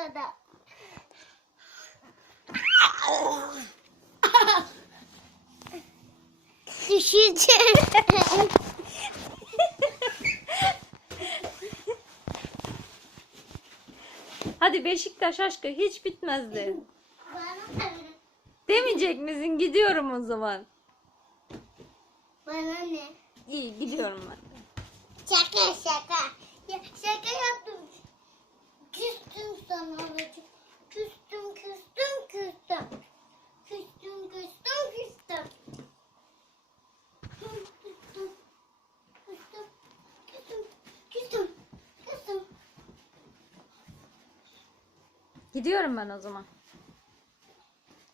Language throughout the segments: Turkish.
ortada. Düşeceğim. Hadi Beşiktaş aşkı hiç bitmezdi. Demeyecek misin? Gidiyorum o zaman. Bana ne? İyi gidiyorum ben. Şaka şaka. Şaka yap. Gidiyorum ben o zaman.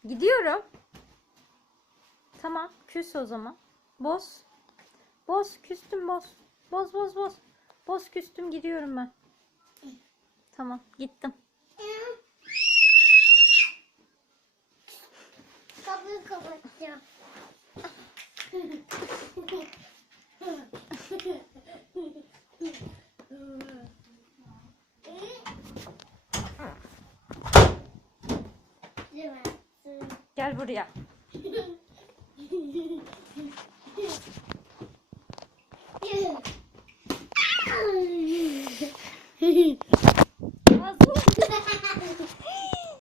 Gidiyorum. Tamam küs o zaman. Boz. Boz küstüm boz. Boz boz boz. Boz küstüm gidiyorum ben. Tamam gittim. Kapıyı kapatacağım. Gel buraya.